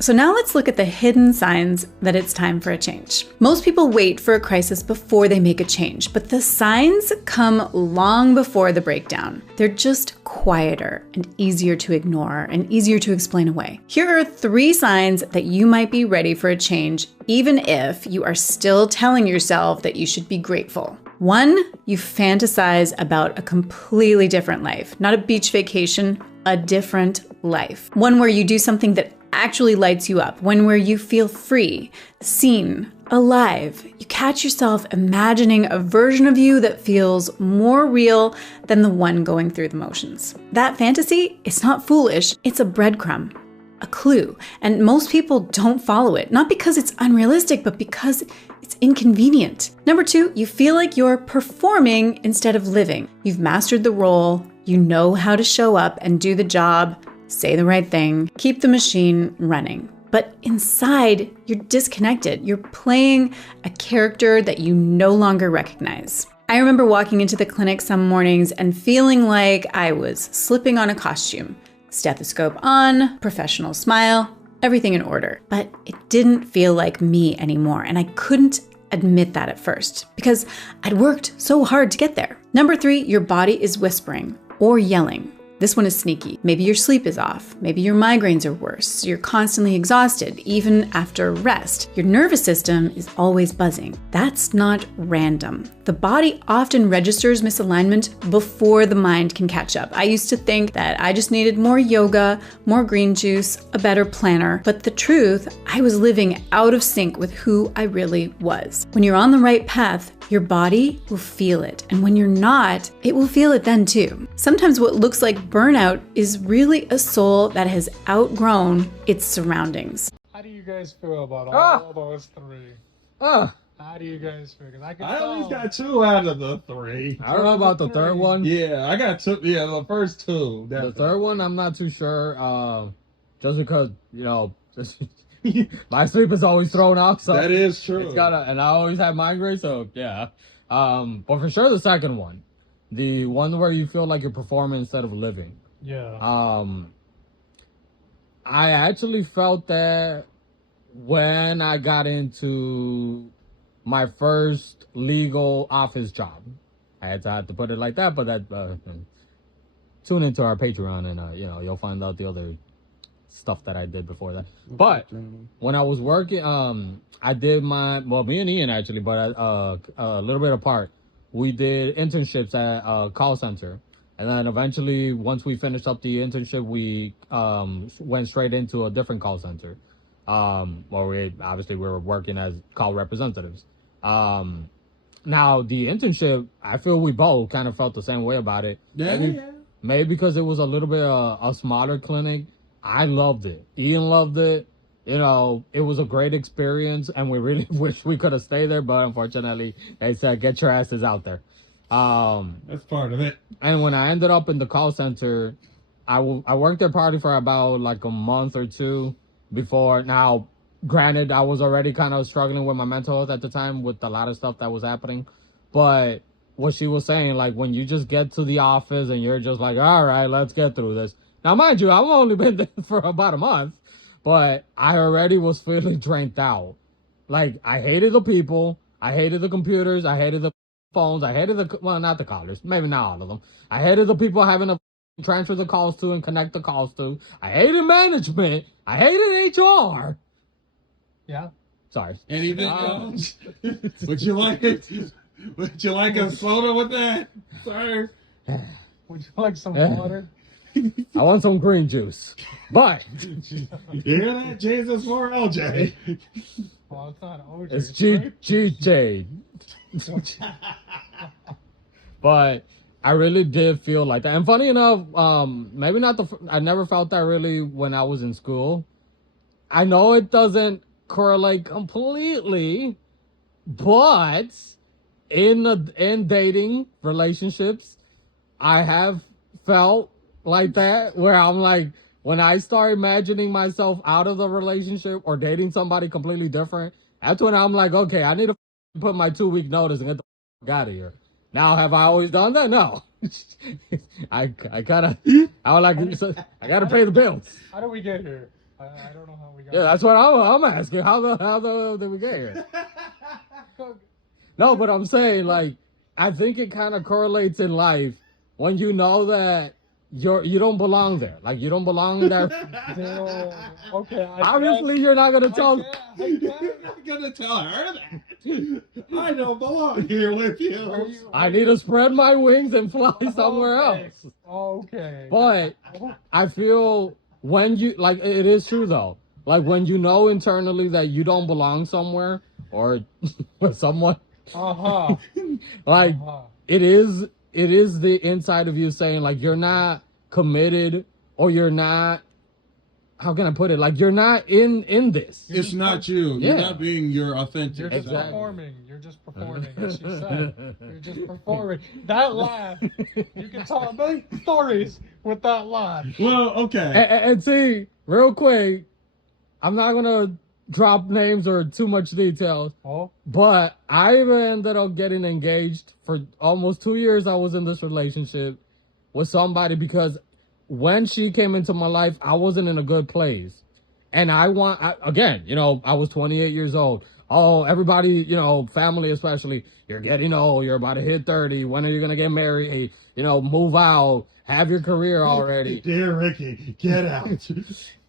So now let's look at the hidden signs that it's time for a change. Most people wait for a crisis before they make a change, but the signs come long before the breakdown. They're just quieter and easier to ignore and easier to explain away. Here are 3 signs that you might be ready for a change, even if you are still telling yourself that you should be grateful. 1, you fantasize about a completely different life, not a beach vacation, a different life. One where you do something that actually lights you up, one where you feel free, seen, alive. You catch yourself imagining a version of you that feels more real than the one going through the motions. That fantasy, it's not foolish, it's a breadcrumb, a clue, and most people don't follow it, not because it's unrealistic, but because it's inconvenient. Number 2, you feel like you're performing instead of living. You've mastered the role, you know how to show up and do the job, say the right thing, keep the machine running. But inside, you're disconnected. You're playing a character that you no longer recognize. I remember walking into the clinic some mornings and feeling like I was slipping on a costume. Stethoscope on, professional smile, everything in order. But it didn't feel like me anymore, and I couldn't admit that at first because I'd worked so hard to get there. Number 3, your body is whispering or yelling. This one is sneaky. Maybe your sleep is off. Maybe your migraines are worse. You're constantly exhausted, even after rest. Your nervous system is always buzzing. That's not random. The body often registers misalignment before the mind can catch up. I used to think that I just needed more yoga, more green juice, a better planner. But the truth, I was living out of sync with who I really was. When you're on the right path, your body will feel it. And when you're not, it will feel it then too. Sometimes what looks like burnout is really a soul that has outgrown its surroundings. How do you guys feel about all those 3? How do you guys feel? 'Cause I at least got 2 out of the 3. I don't know about the third one. Yeah, I got 2. Yeah, the first 2. Definitely. The third one, I'm not too sure. Just because, my sleep is always thrown off. So that is true. And I always have migraines, so yeah. But for sure the second one. The one where you feel like you're performing instead of living. Yeah. I actually felt that when I got into my first legal office job. I had to put it like that, but that tune into our Patreon and you'll find out the other stuff that I did before that. But when I was working, I did me and Ian actually, but a little bit apart. We did internships at a call center. And then eventually, once we finished up the internship, we went straight into a different call center. Where we were working as call representatives. Now, the internship, I feel we both kind of felt the same way about it. Maybe because it was a little bit a smaller clinic. I loved it. Ian loved it. It was a great experience, and we really wish we could have stayed there, but unfortunately, they said, get your asses out there. That's part of it. And when I ended up in the call center, I worked there probably for about like a month or 2 before. Now, granted, I was already kind of struggling with my mental health at the time with a lot of stuff that was happening. But what she was saying, like, when you just get to the office and you're just like, all right, let's get through this. Now, mind you, I've only been there for about a month, but I already was feeling drained out. Like, I hated the people. I hated the computers. I hated the phones. I hated not the callers. Maybe not all of them. I hated the people having to transfer the calls to and connect the calls to. I hated management. I hated HR. Yeah. Sorry. Anything else? Would you like a soda with that, sir? Would you like some water? I want some green juice. But you hear that? Jesus for LJ. Well, it's not OJ. It's GJ. But I really did feel like that. And funny enough, maybe not I never felt that really when I was in school. I know it doesn't correlate completely, but in dating relationships, I have felt like that, where I'm like, when I start imagining myself out of the relationship or dating somebody completely different, that's when I'm like, okay, I need to put my 2-week notice and get the out of here. Now, have I always done that? No. I gotta pay the bills. How do we get here? I don't know how we got. Yeah, that's what I'm asking. How the hell did we get here? No, but I'm saying, like, I think it kind of correlates in life when you know that you don't belong there. Like, you don't belong in that. Okay. Obviously, you're not gonna tell. You're not gonna tell her that. I don't belong here with you. I need to spread my wings and fly somewhere else. Okay. But I feel when you like, it is true though. Like when you know internally that you don't belong somewhere or with someone, like it is the inside of you saying like you're not committed or you're not. How can I put it? Like you're not in this. It's not you. Yeah. You're not being your authentic. You're just Exactly. performing. You're just performing, as she said. You're just performing. That laugh, you can tell a million stories with that laugh. Well, okay. And see, real quick, I'm not gonna drop names or too much details. Oh, But I ended up getting engaged for almost 2 years. I was in this relationship with somebody because when she came into my life, I wasn't in a good place. And again, you know, I was 28 years old. Oh, everybody, you know, family especially, you're getting old. You're about to hit 30. When are you going to get married? You know, move out, have your career already. Dear Ricky, get out.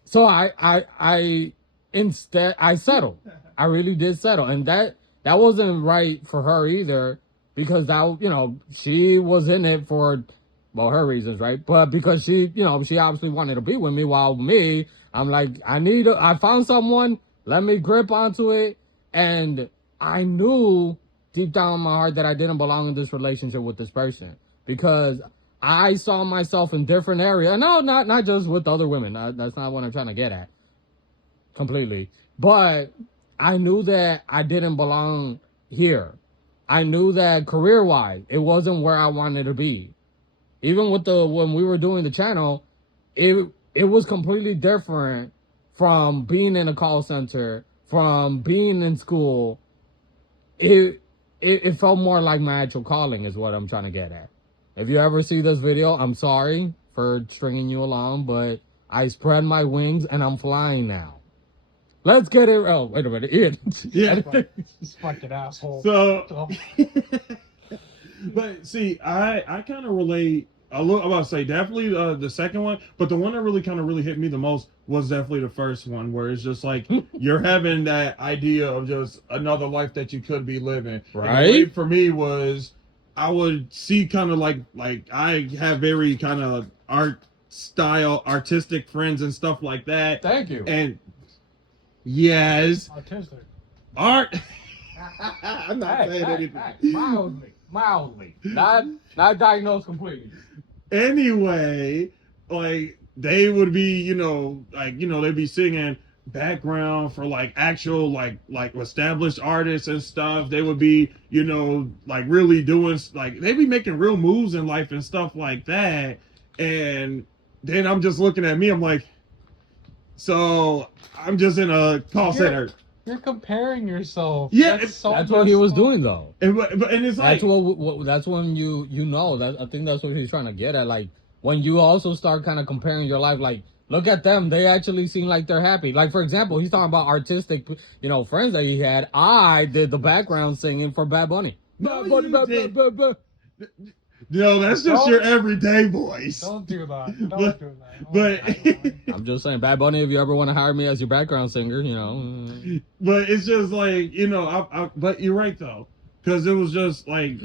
So I instead settled. I really did settle, and that wasn't right for her either, because that, you know, she was in it for, well, her reasons, right? But because she, you know, she obviously wanted to be with me, while me, I'm like, I found someone, let me grip onto it, and I knew deep down in my heart that I didn't belong in this relationship with this person, because I saw myself in different areas. No, not just with other women. That's not what I'm trying to get at completely. But I knew that I didn't belong here. I knew that career-wise, it wasn't where I wanted to be. Even with when we were doing the channel, it was completely different from being in a call center, from being in school. It felt more like my actual calling is what I'm trying to get at. If you ever see this video, I'm sorry for stringing you along, but I spread my wings and I'm flying now. Let's get it. Oh, wait a minute. Ian. Yeah. this fucking asshole. So, but see, I kind of relate a little. I'm about to say definitely the second one, but the one that really kind of really hit me the most was definitely the first one, where it's just like you're having that idea of just another life that you could be living. Right. And the way for me was I would see kind of like I have very kind of artistic friends and stuff like that. Thank you. And yes, Autistic. art. I'm not saying anything. Mildly. Not diagnosed completely. Anyway, like they would be, you know, like, you know, they'd be singing background for like actual like established artists and stuff. They would be, you know, like really doing like they'd be making real moves in life and stuff like that. And then I'm just looking at me, I'm like, so I'm just in a call center. You're comparing yourself. Yeah, that's what he was doing though. And it's like That's when you know that. I think that's what he's trying to get at. Like when you also start kind of comparing your life, like look at them, they actually seem like they're happy. Like for example, he's talking about artistic, you know, friends that he had. I did the background singing for Bad Bunny. No, no, that's just your everyday voice. Don't do that. Don't do that. Oh But I'm just saying, Bad Bunny, if you ever want to hire me as your background singer, you know. But it's just like, you know, but you're right though, because it was just like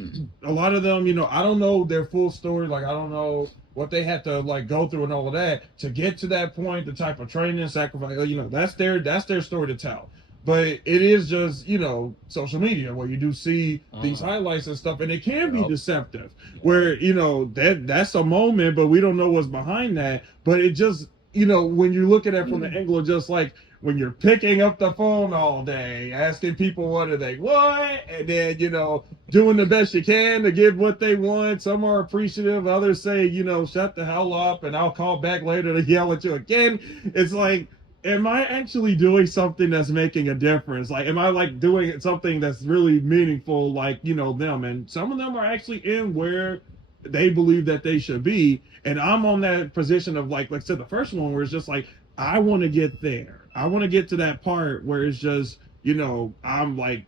a lot of them, you know, I don't know their full story. Like I don't know what they had to like go through and all of that to get to that point. The type of training, sacrifice, you know, that's their story to tell. But it is just, you know, social media where you do see these highlights and stuff, and it can be deceptive. Where, you know, that's a moment, but we don't know what's behind that. But it just, you know, when you look at it from the angle of just like when you're picking up the phone all day, asking people what are they want, and then, you know, doing the best you can to give what they want. Some are appreciative, others say, you know, shut the hell up and I'll call back later to yell at you again. It's like, am I actually doing something that's making a difference? Like, am I like doing something that's really meaningful, like, you know, them? And some of them are actually in where they believe that they should be. And I'm on that position of like I said, the first one where it's just like, I want to get there. I want to get to that part where it's just, I'm like,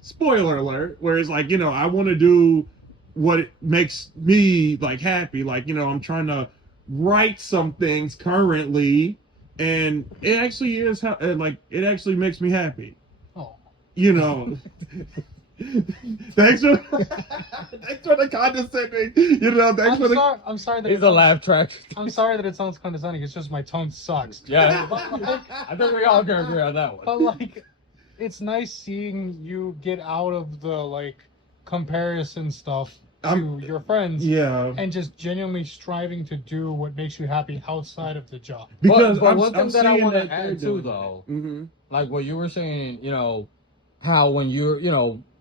spoiler alert, where it's like, I want to do what makes me like happy. Like, I'm trying to write some things currently, and it actually is like, it actually makes me happy. Oh. Thanks for thanks for the condescending. Thanks for the. I'm sorry that He's a laugh track. I'm sorry that it sounds condescending. It's just my tone sucks. Yeah, I think we all can agree on that one. But like, it's nice seeing you get out of the like comparison stuff to your friends. Yeah. And just genuinely striving to do what makes you happy outside of the job. Because but I'm, one thing I'm that I seeing want to that they're add too, doing though, Mm-hmm. like what you were saying, how when you're,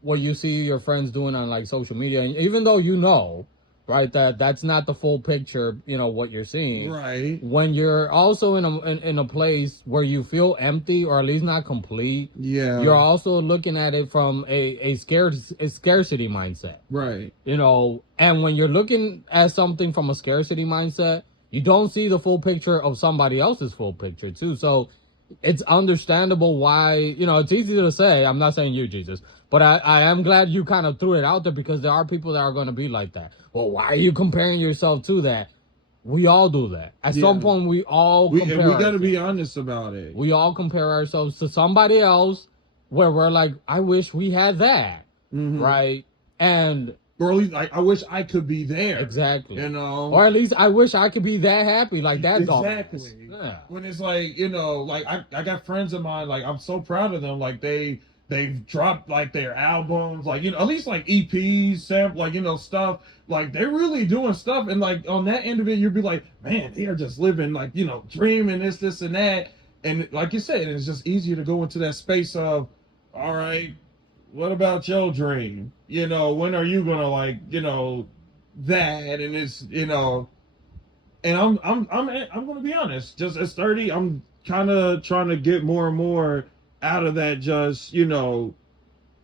what you see your friends doing on like social media, and even though right, that's not the full picture, what you're seeing. Right. When you're also in a place where you feel empty or at least not complete, Yeah. you're also looking at it from a scarcity mindset. Right. And when you're looking at something from a scarcity mindset, you don't see the full picture of somebody else's full picture too. So it's understandable why, it's easy to say. I'm not saying you, Jesus, but I am glad you kind of threw it out there, because there are people that are going to be like that. Well, why are you comparing yourself to that? We all do that. At some point, we all compare. We got to be honest about it. We all compare ourselves to somebody else where we're like, I wish we had that. Mm-hmm. Right. And or at least I wish I could be there. Exactly. Or at least I wish I could be that happy, like that dog. Exactly. Yeah. When it's like, like I got friends of mine, like I'm so proud of them. Like they've dropped like their albums, like, at least like EPs, sample, like, stuff. Like they're really doing stuff. And like on that end of it, you'd be like, man, they are just living like, dreaming this and that. And like you said, it's just easier to go into that space of, all right, what about your dream? When are you gonna like, that? And it's, and I'm gonna be honest. Just as 30, I'm kind of trying to get more and more out of that. Just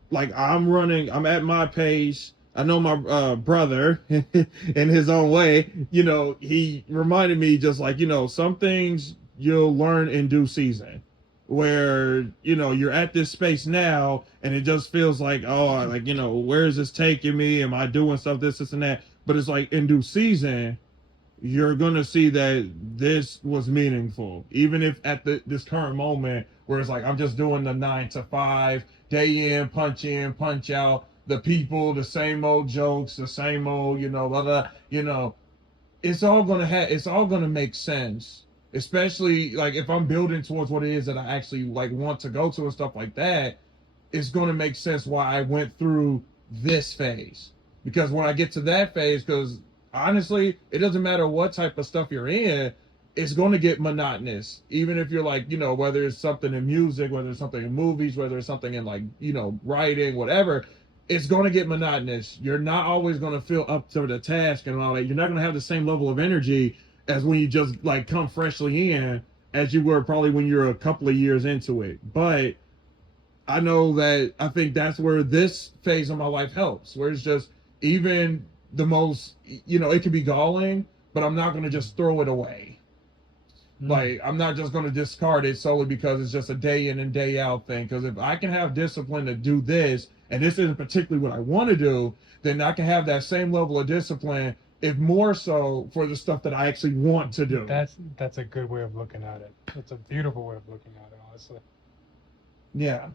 like I'm at my pace. I know my brother in his own way. He reminded me just like some things you'll learn in due season. Where you're at this space now, and it just feels like, oh, like where is this taking me? Am I doing stuff this and that? But it's like in due season, you're gonna see that this was meaningful, even if at this current moment where it's like I'm just doing the 9 to 5 day in, punch out, the people, the same old jokes, the same old blah, blah, it's all gonna make sense. Especially like if I'm building towards what it is that I actually like want to go to and stuff like that, it's going to make sense why I went through this phase. Because when I get to that phase, because honestly, it doesn't matter what type of stuff you're in, it's going to get monotonous. Even if you're like, whether it's something in music, whether it's something in movies, whether it's something in like, writing, whatever, it's going to get monotonous. You're not always going to feel up to the task and all that. You're not going to have the same level of energy as when you just like come freshly in as you were probably when you're a couple of years into it. But I know that I think that's where this phase of my life helps, where it's just even the most, it can be galling, but I'm not going to just throw it away. Like, I'm not just going to discard it solely because it's just a day in and day out thing. Because if I can have discipline to do this, and this isn't particularly what I want to do, then I can have that same level of discipline, if more so for the stuff that I actually want to do. That's a good way of looking at it. It's a beautiful way of looking at it, honestly. Yeah.